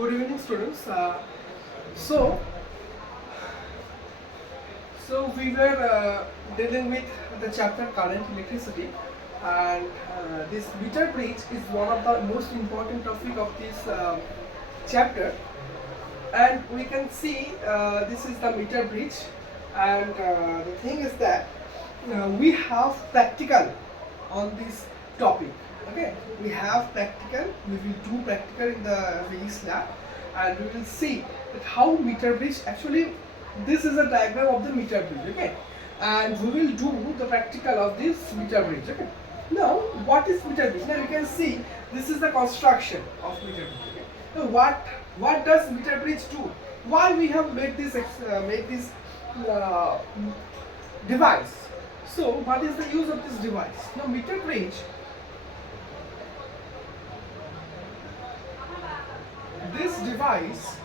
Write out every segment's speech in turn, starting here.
Good evening, students. So, so we were dealing with the chapter current electricity, and this meter bridge is one of the most important topic of this chapter. And we can see this is the meter bridge, and the thing is that we have practical on this topic. Okay, we have practical. We will do practical in the physics lab, and we will see that how meter bridge actually. This is a diagram of the meter bridge. Okay, and we will do the practical of this meter bridge. Okay. Now, what is meter bridge? Now you can see this is the construction of meter bridge. Okay. Now, what does meter bridge do? Why we have made this uh, device? So, what is the use of this device? Now, meter bridge. This device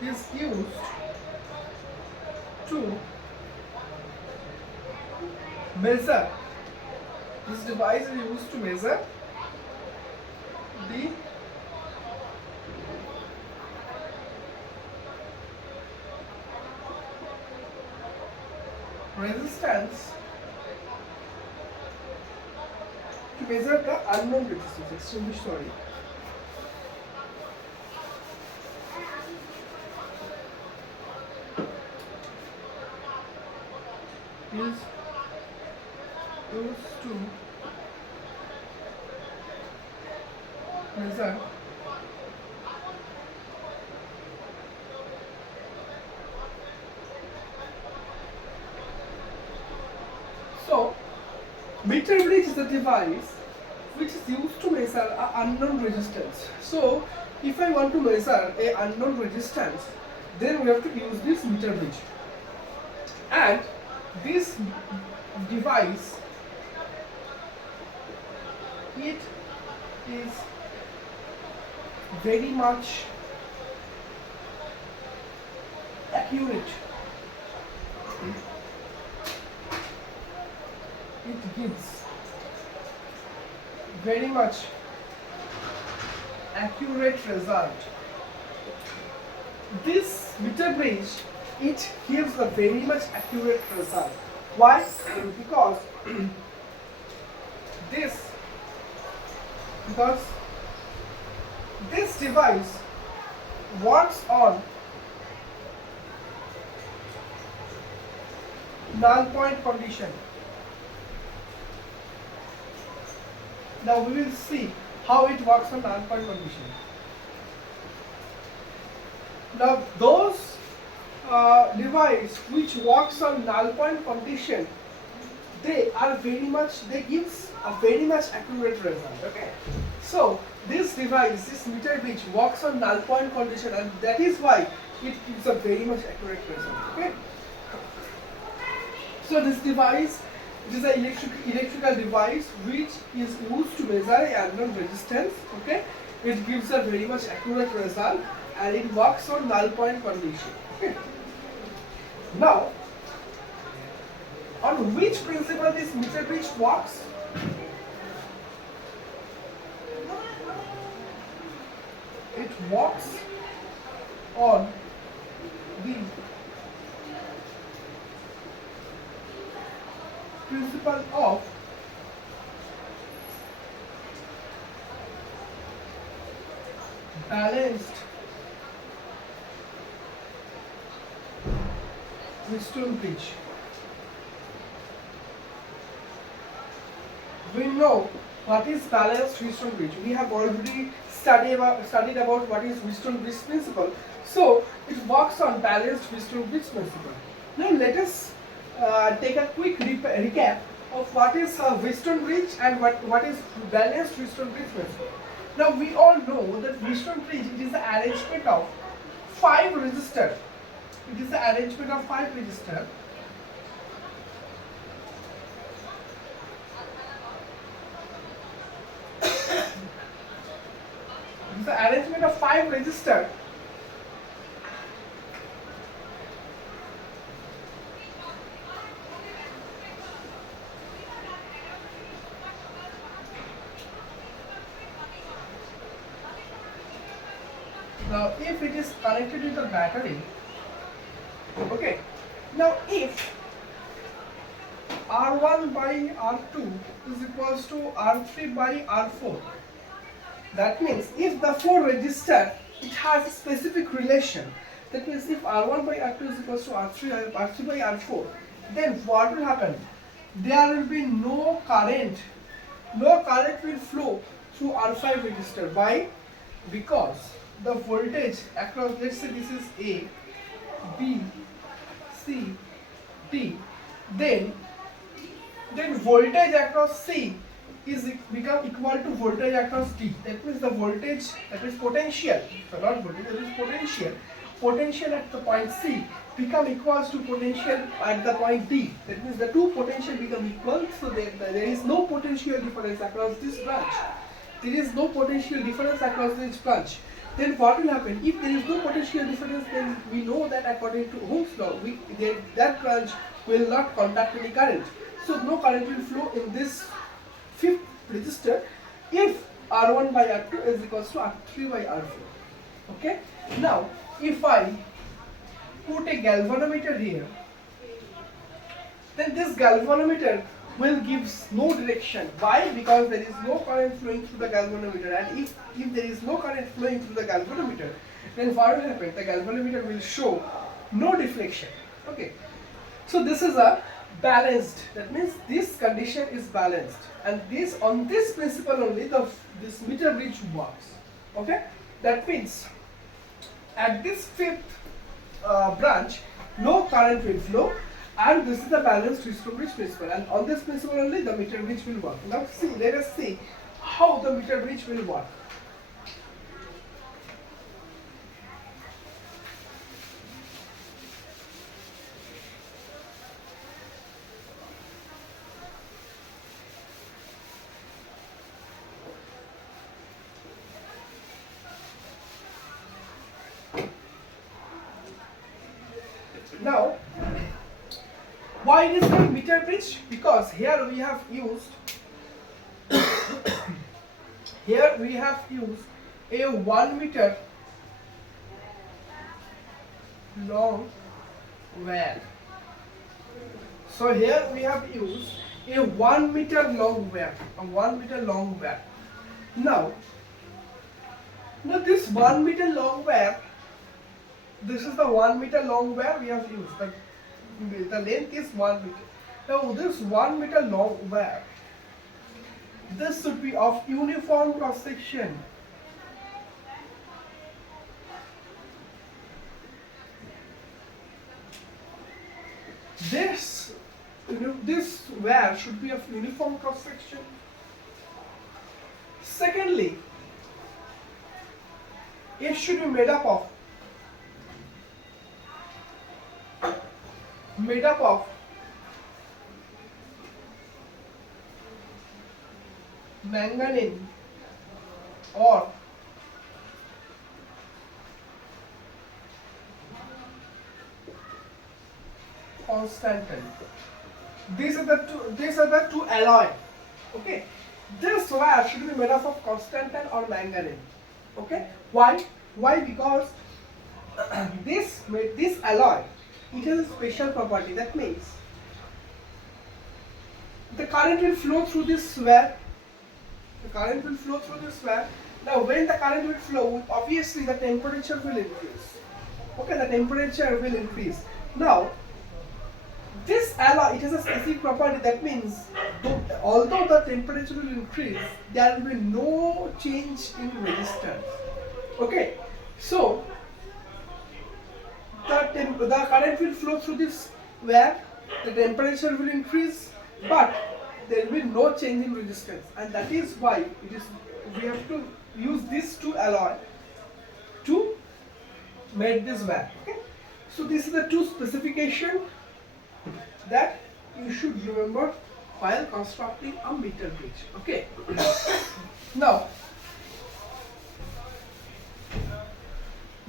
is used to measure. This device is used to measure the resistance, to measure the unknown resistance. Extremely sorry. Is used to measure so meter bridge is a device which is used to measure a unknown resistance. So if I want to measure a unknown resistance, then we have to use this meter bridge. And this device, it is very much accurate. It gives very much accurate result. This meter bridge, it gives a very much accurate result. Why? Because this because this device works on null point condition. Now we will see how it works on null point condition. Now those device which works on null point condition, they gives a very much accurate result. Okay, so this device, this meter bridge works on null point condition, and that is why it gives a very much accurate result. Okay, so this device, it is an electrical device which is used to measure a unknown resistance. Okay, it gives a very much accurate result, and it works on null point condition. Okay. Now, on which principle this meter bridge works? It works on the principle of balanced Wheatstone bridge. We know what is balanced Wheatstone bridge. We have already studied about what is Wheatstone bridge principle. So it works on balanced Wheatstone bridge principle. Now let us take a quick recap of what is Wheatstone bridge and what is balanced Wheatstone bridge principle. Now we all know that Wheatstone bridge, it is the arrangement of 5 resistors. It is the arrangement of 5 resistors. It is the arrangement of 5 resistors Now if it is connected with the battery, okay, now if R1 by R2 is equals to R3 by R4, that means if the 4 resistor, it has a specific relation. That means if R1 by R2 is equals to R3 by R4, then what will happen? There will be no current will flow through R5 resistor. Why? Because the voltage across, let's say this is A, B, C, D, then voltage across C is become equal to voltage across D. That means the voltage, that is potential, so not voltage, that is potential at the point C become equals to potential at the point D. That means the two potential become equal, so there is no potential difference across this branch. There is no potential difference across this branch. Then what will happen? If there is no potential difference, then we know that according to Ohm's law, that branch will not conduct any current. So no current will flow in this fifth resistor if R1 by R2 is equals to R3 by R4. Okay. Now, if I put a galvanometer here, then this galvanometer will give no direction. Why? Because there is no current flowing through the galvanometer, and if there is no current flowing through the galvanometer, then what will happen? The galvanometer will show no deflection. Okay. So this is a balanced, that means this condition is balanced, and this, on this principle only this meter bridge works. Okay. That means at this fifth branch no current will flow, and this is the balanced Richter bridge principle, and on this principle only the meter bridge will work. Now see, let us see how the meter bridge will work. Now, why it is called meter bridge? Because here we have used a 1 meter long wire. So here we have used a 1 meter long wire, Now this 1 meter long wire, this is the 1 meter long wire we have used. The length is 1 meter. Now this 1 meter long wire, this should be of uniform cross section. This wire should be of uniform cross section. Secondly, it should be made up of manganese or constantan. These are the two alloy. Okay, this wire should be made up of constantan or manganese. Okay, why? Because this alloy, it has a special property. That means the current will flow through this wire. Now when the current will flow, obviously the temperature will increase. Okay, the temperature will increase. Now this alloy, it has a specific property. That means although the temperature will increase, there will be no change in resistance. Okay, so the current will flow through this wire, the temperature will increase, but there will be no change in resistance, and that is why we have to use these two alloy to make this wire. Okay, so this is the two specification that you should remember while constructing a meter bridge. Okay. Now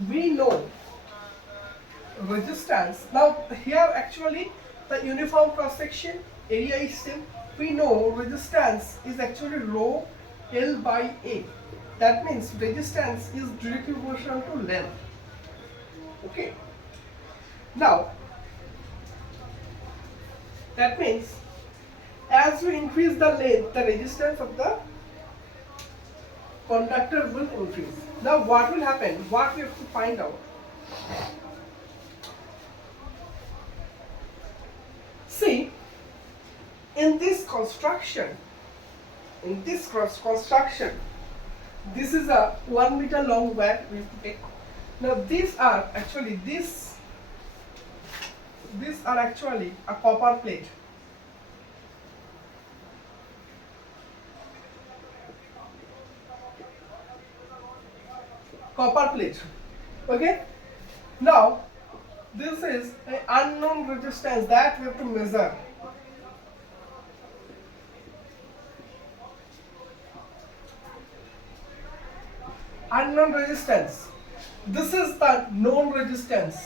we know resistance. Now here actually the uniform cross section area is same. We know resistance is actually rho L by A. That means resistance is directly proportional to length. Okay. Now, that means as we increase the length, the resistance of the conductor will increase. Now, what will happen? What we have to find out. See, in this construction, this is a 1 meter long wire we have to take. Now these are actually a copper plate. Okay. Now this is an unknown resistance that we have to measure. Unknown resistance. This is the known resistance.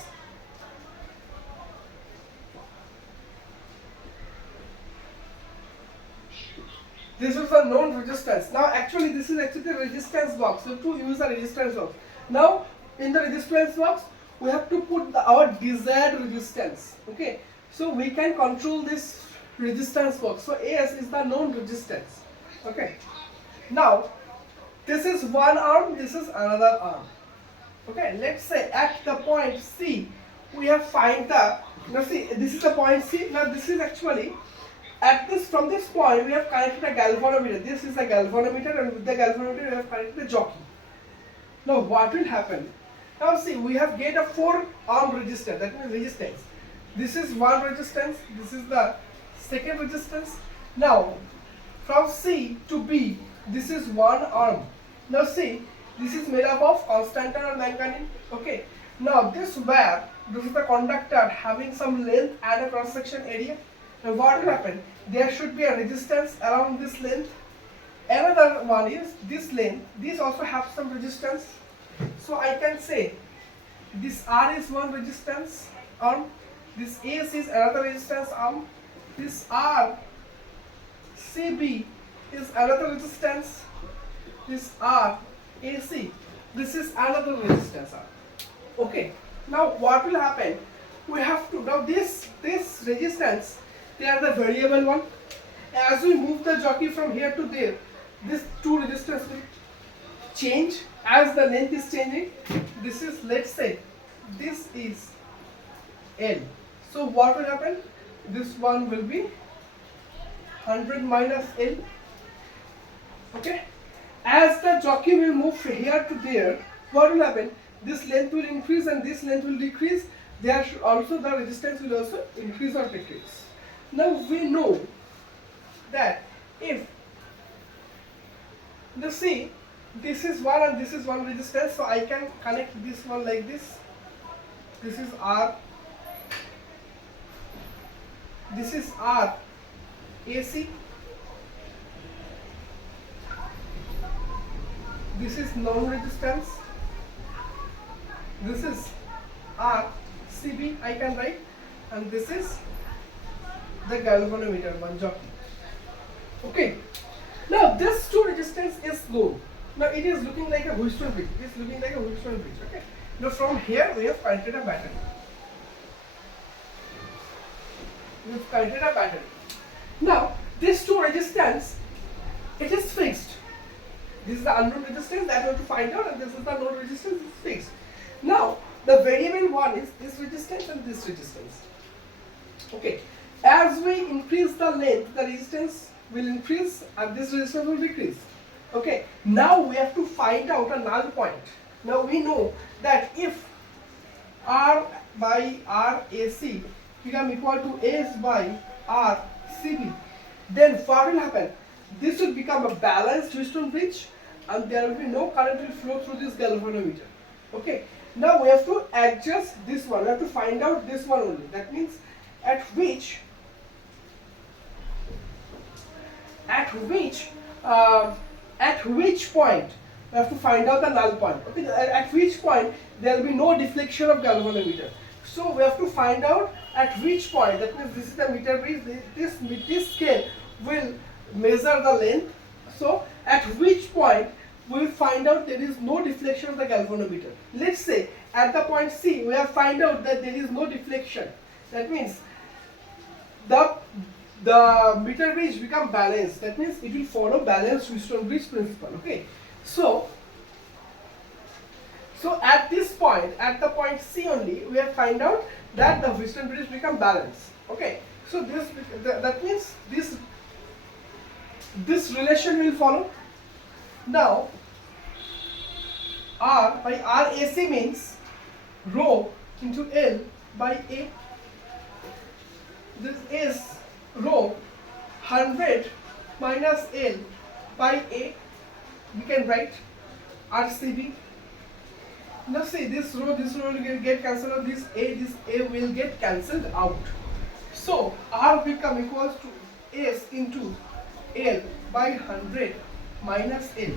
This is a known resistance. Now actually this is actually the resistance box. We have to use a resistance box. Now in the resistance box we have to put our desired resistance. Okay. So we can control this resistance box. So AS is the known resistance. Okay. Now this is one arm, this is another arm. Okay, let's say at the point C, we have find the, now see, this is the point C. Now this is actually, from this point, we have connected a galvanometer. This is a galvanometer, and with the galvanometer, we have connected a jockey. Now what will happen? Now see, we have get a 4-arm resistor, that means resistance. This is one resistance, this is the second resistance. Now, from C to B, this is one arm. Now see, this is made up of constantan or manganese. Okay. Now this wire, this is the conductor having some length and a cross section area. Now what will happen? There should be a resistance around this length. Another one is this length. This also have some resistance. So I can say this R is one resistance arm. This AS is another resistance arm. This R CB is another resistance. This R AC, this is another resistance arm. Okay. Now what will happen? We have to, now this resistance, they are the variable one. As we move the jockey from here to there, this two resistance will change as the length is changing. This is, let's say, this is L. So what will happen? This one will be 100 minus L. Okay. As the jockey will move from here to there, what will happen? This length will increase and this length will decrease. There should also, the resistance will also increase or decrease. Now we know that if, now see, this is one and this is one resistance, so I can connect this one like this. This is R. This is R AC. This is non-resistance. This is R CB, I can write, and this is the galvanometer one jockey. Okay. Now this two resistance is known. Now it is looking like a Wheatstone bridge. It is looking like a Wheatstone bridge. Okay. Now from here we have connected a battery. We have connected a battery. Now this two resistance, it is fixed. This is the unknown resistance that we have to find out, and this is the known resistance, it's fixed. Now, the variable one is this resistance and this resistance. Okay. As we increase the length, the resistance will increase and this resistance will decrease. Okay. Now we have to find out a null point. Now we know that if R by R AC become equal to S by R CB, then what will happen? This will become a balanced Wheatstone bridge and there will be no current will flow through this galvanometer. Okay. Now we have to adjust this one. We have to find out this one only. That means at which point we have to find out the null point. Okay. At which point there will be no deflection of galvanometer. So we have to find out at which point. That means this is the meter bridge. This scale will measure the length. So at which point we will find out there is no deflection of the galvanometer. Let's say at the point C we have find out that there is no deflection. That means the meter bridge become balanced. That means it will follow balanced Wheatstone bridge principle. Okay, so at this point, at the point C only, we have find out that the Wheatstone bridge become balanced. Okay, so that means this relation will follow. Now R by RAC means rho into L by A. This is rho 100 minus L by A. We can write RCB. Now see, this rho will get cancelled out, this A will get cancelled out. So R become equals to S into L by 100 minus L.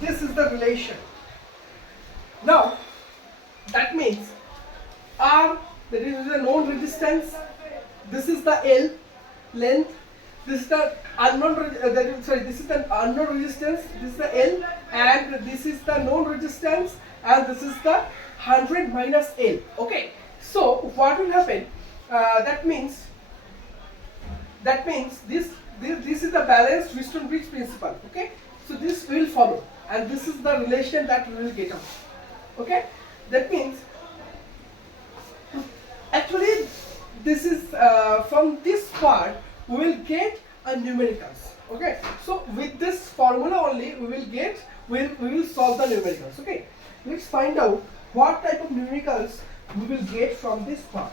This is the relation. Now that means R, that is a known resistance, this is the L length, this is the unknown this is the unknown resistance, this is the L, and this is the known resistance, and this is the 100 minus L. Okay, so what will happen? That means this is the balanced Wheatstone bridge principle. Okay, so this will follow, and this is the relation that we will get out. Okay, that means actually this is from this part we will get a numericals. Okay, so with this formula only we will solve the numericals. Okay, let's find out what type of numericals we will get from this part.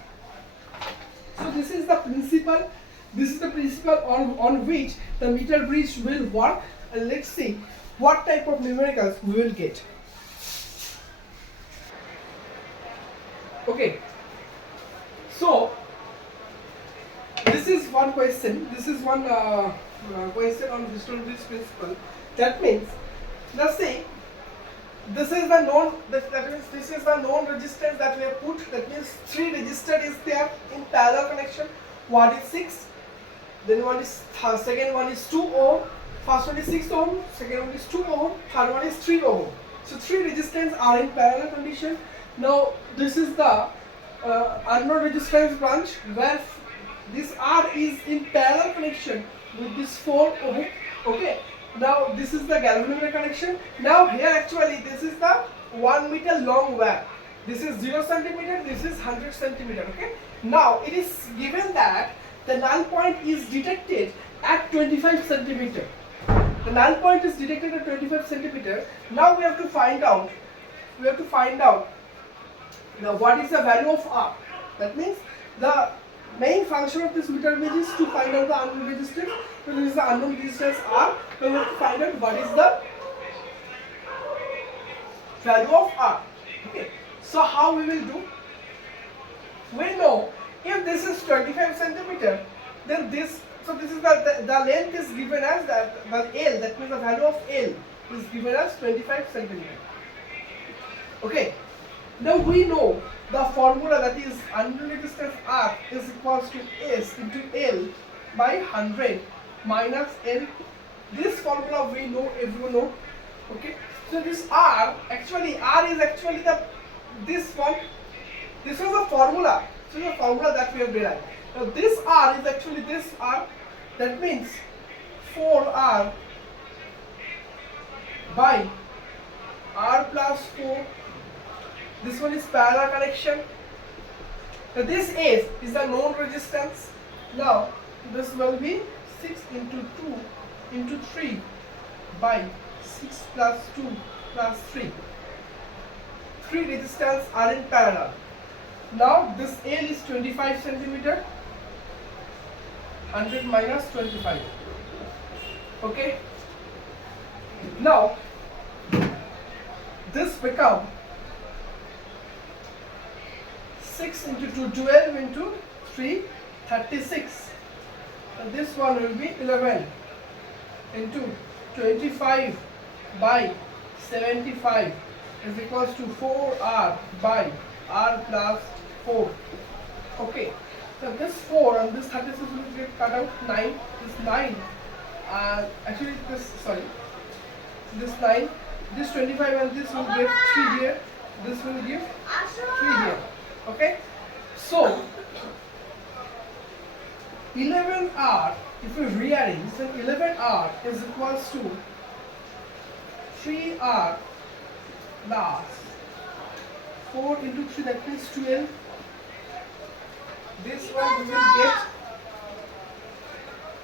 So this is the principle. This is the principle on which the meter bridge will work, and let's see what type of numericals we will get. Okay, so this is one question. This is one question on Wheatstone bridge principle. That means, let's say this is the known. That means this is the known resistance that we have put. That means 3 resistor is there in parallel connection. One is 6. Then second one is 2 ohm. First one is 6 ohm. Second one is 2 ohm. Third one is 3 ohm. So 3 resistance are in parallel condition. Now this is the unknown resistance branch where this R is in parallel connection with this 4 ohm. Okay. Now this is the galvanometer connection. Now here actually this is the 1 meter long wire. This is 0 centimeter. This is 100 centimeter. Okay. Now it is given that the null point is detected at 25 centimeter. The null point is detected at 25 centimeter. Now we have to find out. Now what is the value of R? That means the main function of this meter bridge is to find out the unknown resistance. So this is the unknown resistance R. So we have to find out what is the value of R. Okay. So how we will do? We know if this is 25 centimeter, then this is the length is given as the L. That means the value of L is given as 25 centimeter. Okay. Now we know the formula, that is unknown resistance R is equals to S into L by 100 minus L. This formula we know, everyone know. Okay, so this R is actually this one. This was a formula. This is a formula that we have derived. Now this R is actually this R. That means 4R by R plus 4. This one is parallel connection. Now this S is the known resistance. Now this will be 6 into 2 into 3 by 6 plus 2 plus 3. 3 resistors are in parallel. Now this L is 25 centimeter. 100 minus 25. Okay. Now this become 6 into 2, 12 into 3, 36. And this one will be 11 into 25 by 75 is equals to 4R by R plus 4. Okay. So this 4 and this 36 will get cut out. 9. This 9. Actually this, sorry. this 9, this 25 and this will give 3 here, this will give 3 here. Okay, so 11R, if we rearrange, then 11R is equals to 3R plus 4 into 3, that means 12. This one we will get,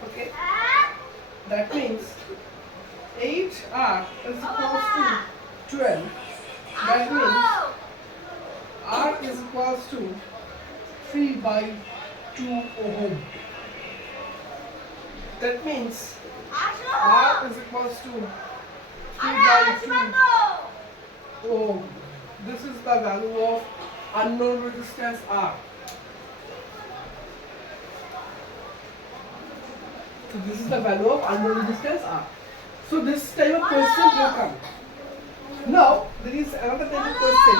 okay, that means 8R is equals to 12. That means R is equals to 3 by 2 ohm. That means R is equals to 3 by 2 ohm. This is the value of unknown resistance R. So this is the value of unknown resistance R. So this type of question will come. Now there is another type of question.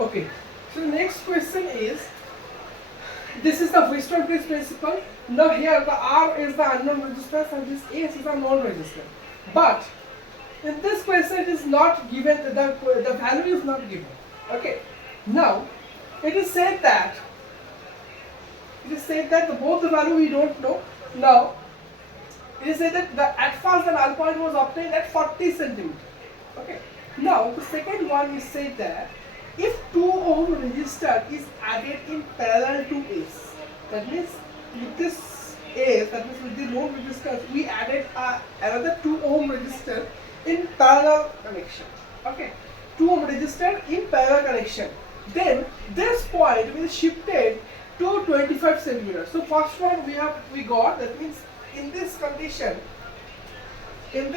Okay. So the next question is, this is the Weissenbridge principle. Now here the R is the unknown resistance and this S is the known resistance. But in this question it is not given, the value is not given. Okay. Now it is said that both the value we don't know. Now it is said that at first the null point was obtained at 40 centimeter. Okay. Now the second one is said that if 2 ohm resistor is added in parallel to S, that means with this S, that means with the known resistance, we added another 2 ohm resistor in parallel connection. Okay, 2 ohm resistor in parallel connection. Then this point will shifted to 25 centimeters. So first one we got, that means in this condition, that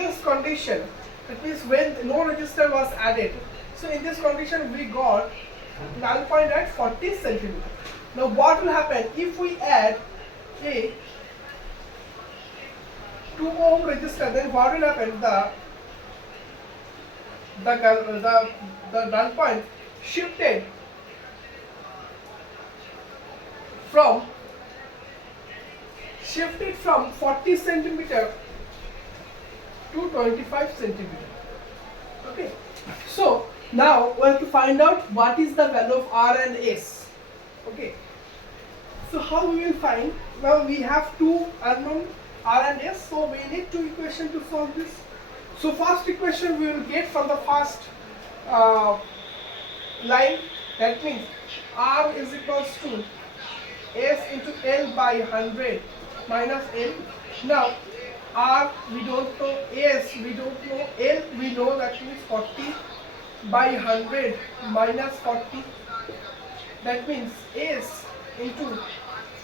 means when no resistor was added. So in this condition we got null point at 40 centimeter. Now what will happen if we add a 2 ohm resistor? Then what will happen? The null point shifted from 40 centimeter to 25 centimeter. Okay. So now we have to find out what is the value of R and S. Okay. So how we will find? Now we have two unknown R and S, so we need two equations to solve this. So first equation we will get from the first line. That means R is equals to S into L by 100 minus L. Now R we don't know, S we don't know, L we know, that means 40 by 100 minus 40. That means S into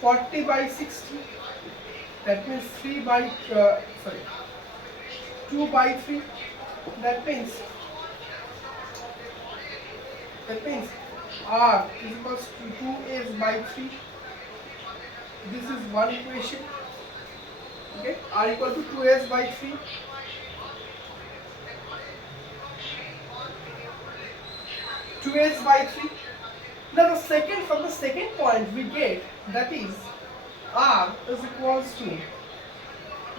40 by 60. That means 2 by 3. That means R is equals to 2S by 3. This is one equation. Okay, R equal to 2S by 3. Now from the second point we get, that is R is equals to,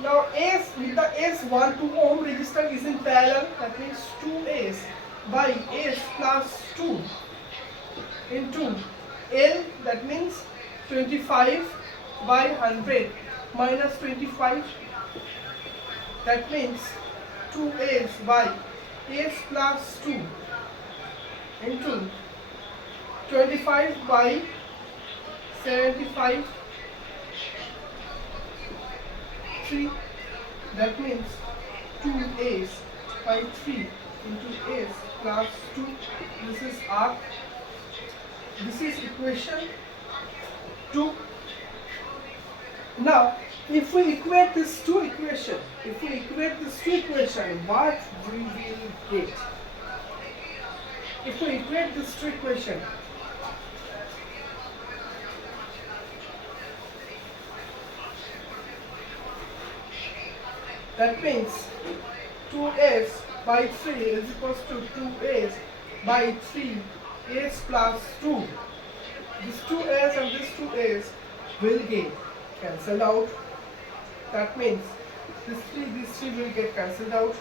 now S with the S 1 2 ohm resistor is in parallel, that means 2S by S plus 2 into L, that means 25 by 100 minus 25, that means 2S by S plus 2 into 25 by 75, 3, that means 2S by 3 into S plus 2. This is R. This is equation 2. Now if we equate these two equations, what we will get? If we equate this two equation, that means 2S by 3 is equals to 2S by 3 S plus 2. This 2S and this 2S will get cancelled out. That means these three will get cancelled out.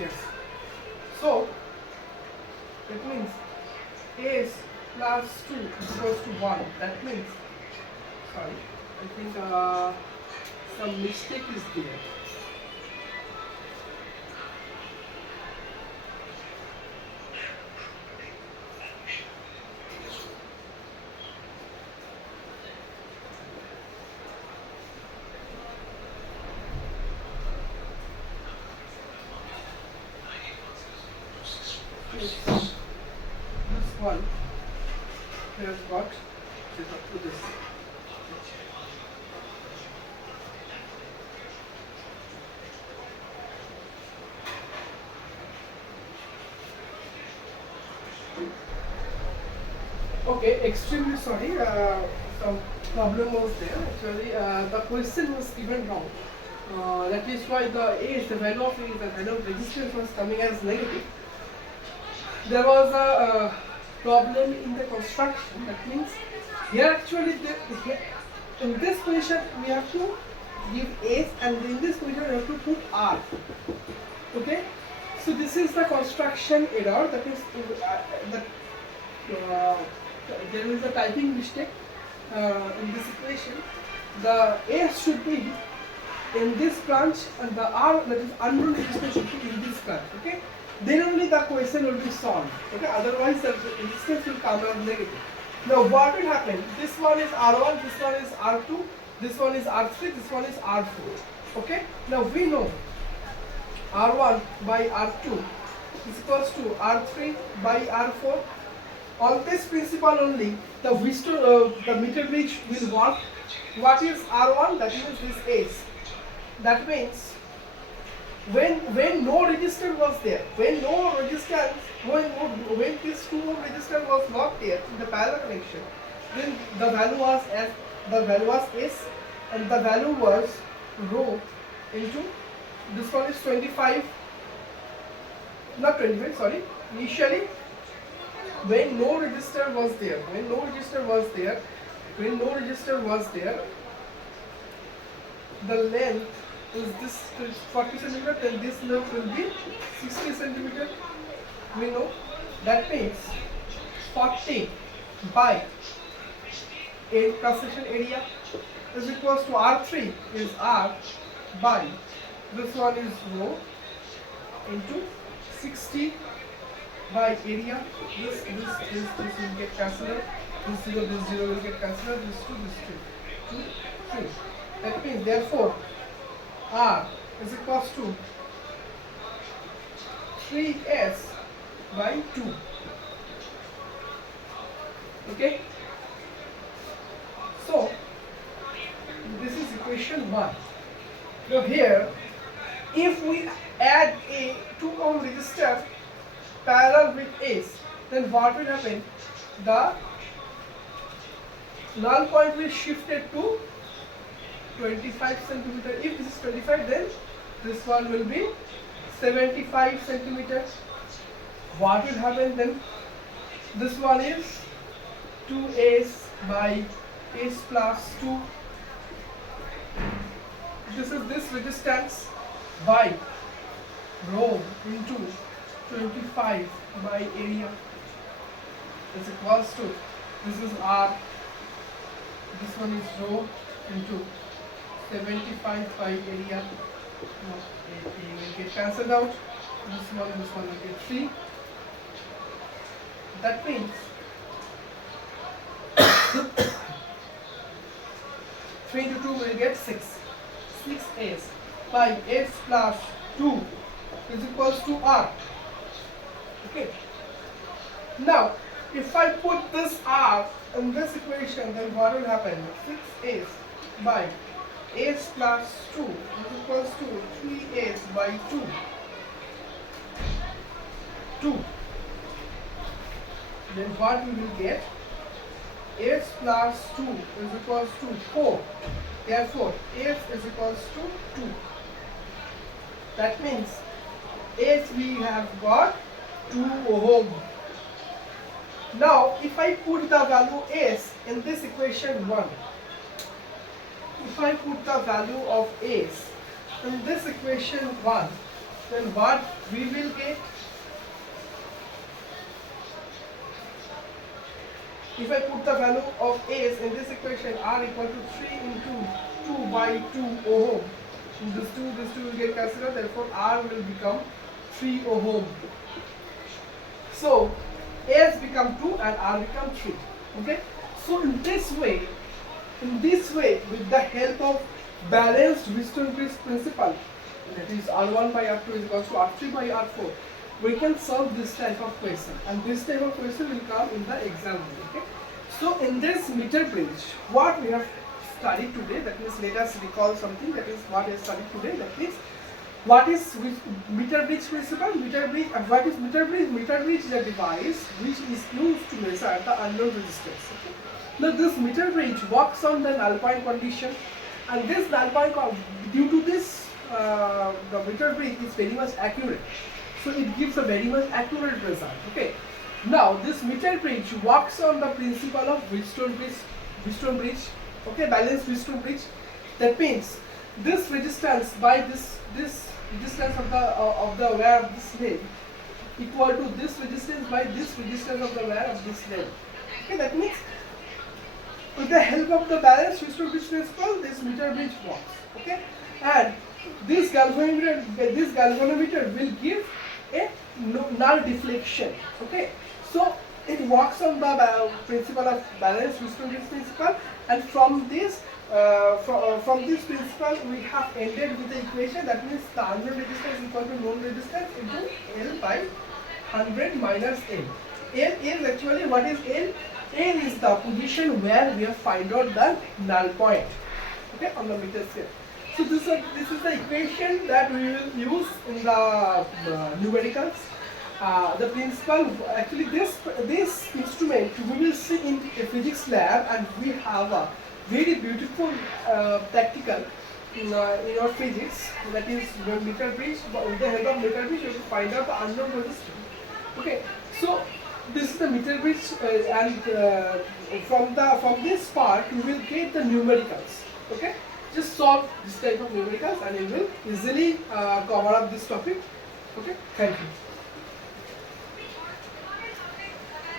Yes. So it means ace plus 2 is equals to 1. That means, sorry, I think some mistake is there. This one we have got set up to this. Okay, extremely sorry. Some problem was there. Actually, the question was given wrong. That is why the value of A, the value of resistance was coming as negative. There was a problem in the construction. That means here actually in this position we have to give S, and in this position we have to put R. Okay, so this is the construction error. That is there is a typing mistake in this equation. The S should be in this branch and the R, that is unknown resistance, should be in this branch. Okay, then only the question will be solved. Okay, otherwise the resistance will come out negative. Now what will happen? This one is R1, this one is R2, this one is R3, this one is R4. Okay, now we know R1 by R2 is equals to R3 by R4. On this principle only, the meter bridge will work. What is R1? That means this S. That means when no resistor was there, when no resistance, when this 2 ohm resistor was not there in the parallel connection, then the value was S, and the value was rho into, this one is 25, not 25, sorry, initially when no resistor was there, the length is this 40 centimeter, then this length will be 60 centimeter. We know that means 40 by 8 cross section area is equals to R3 is R by, this one is rho into 60 by area. This will get cancelled. This 0 will get cancelled. This 2, 3. That means therefore R is equals to 3S by 2. Okay. So this is equation 1. Now here, if we add a 2 ohm resistor parallel with S, then what will happen? The null point will shifted to 25 centimeter. If this is 25, then this one will be 75 centimeter. What will happen then? This one is 2S by S plus 2. This is this resistance by rho into 25 by area is equals to, this is R, this one is rho into 75 by area. It will get cancelled out. This one will get 3. That means 3 into 2 will get 6. 6S by S plus 2 is equals to R. Okay. Now, if I put this R in this equation, then what will happen? 6S by s plus 2 is equals to 3s by 2. 2. Then what we will get? S plus 2 is equals to 4. Therefore, s is equals to 2. That means s we have got 2 ohm. Now, if I put the value s in this equation 1, if I put the value of s in this equation 1, then what we will get? If I put the value of s in this equation, r equal to 3 into 2 by 2 ohm, this 2 will get cancelled, therefore r will become 3 ohm. So s become 2 and r become 3. Okay. So in this way, with the help of balanced Wheatstone-Bridge principle, that is R1 by R2 is equals to R3 by R4, we can solve this type of question, and this type of question will come in the exam. Okay. So in this meter bridge, what we have studied today, that means let us recall something, that is what we have studied today, that means what is meter bridge principle? What is meter bridge? Meter bridge is a device which is used to measure the unknown resistance. Okay? Now this meter bridge works on the alpine condition, and this alpine due to this the meter bridge is very much accurate, so it gives a very much accurate result. Okay. Now this meter bridge works on the principle of Wheatstone bridge. Okay, balanced Wheatstone bridge. That means this resistance by this resistance of the wire of this length equal to this resistance by this resistance of the wire of this length. Okay, that means with the help of the balanced Wheatstone bridge principle, this meter bridge works. Okay, and this galvanometer will give a null deflection. Okay, so it works on the principle of balanced Wheatstone bridge principle, and from this principle we have ended with the equation, that means the unknown resistance is equal to known resistance into L by 100 minus L. L is actually, what is L? L is the position where we have find out the null point, okay, on the meter scale. So this is the equation that we will use in the numericals. The principle, actually this instrument we will see in a physics lab, and we have a very beautiful practical in our physics, that is meter bridge. With the help of meter bridge, you will find out the unknown resistance. Okay, so this is the meter bridge, and from this part you will get the numericals. Okay, just solve this type of numericals and you will easily cover up this topic. Okay, thank you.